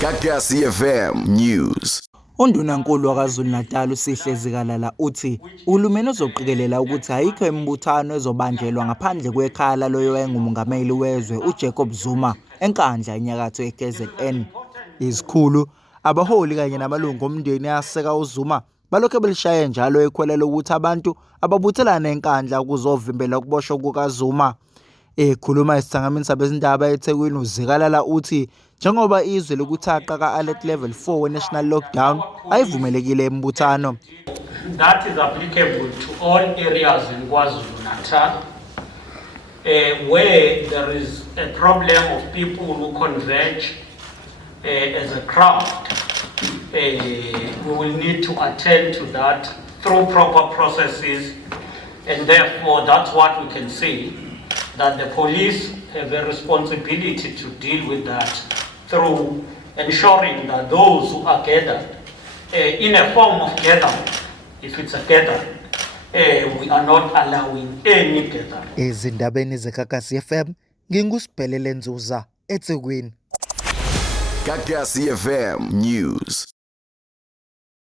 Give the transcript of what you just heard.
Gagasi FM News. Undunankulu wakaZulu Natal uSihle Zikalala uthi uhulumeni uzoqikelela ukuthi ayikho imibuthano ezobanjelwa ngaphandle kwekhala loyo engumongameli wezwe uJacob Zuma enkandla enyakatho yeKZN. Izikhulu, abaholi kanye namalungu omndeni aseka uZuma balokho belishaya njalo ekholela ukuthi abantu ababuthelana enkandla ukuzovimbela ukuboshwa kukaZuma. Ekhuluma isithangamini sabezindaba eThekwini uZikalala uthi njengoba izwe lokuthaqa ka-alert level 4 we-national lockdown ayivumelekile imibuthano. That is applicable to all areas in KwaZulu-Natal where there is a problem of people who converge as a crowd. We will need to attend to that through proper processes, and therefore that's what we can say, that the police have a responsibility to deal with that through ensuring that those who are gathered in a form of gathering, if it's a gathering, we are not allowing any gathering. Ezindabeni zeGagasi FM, uSphelele Nzuza eThekwini. Gagasi FM News.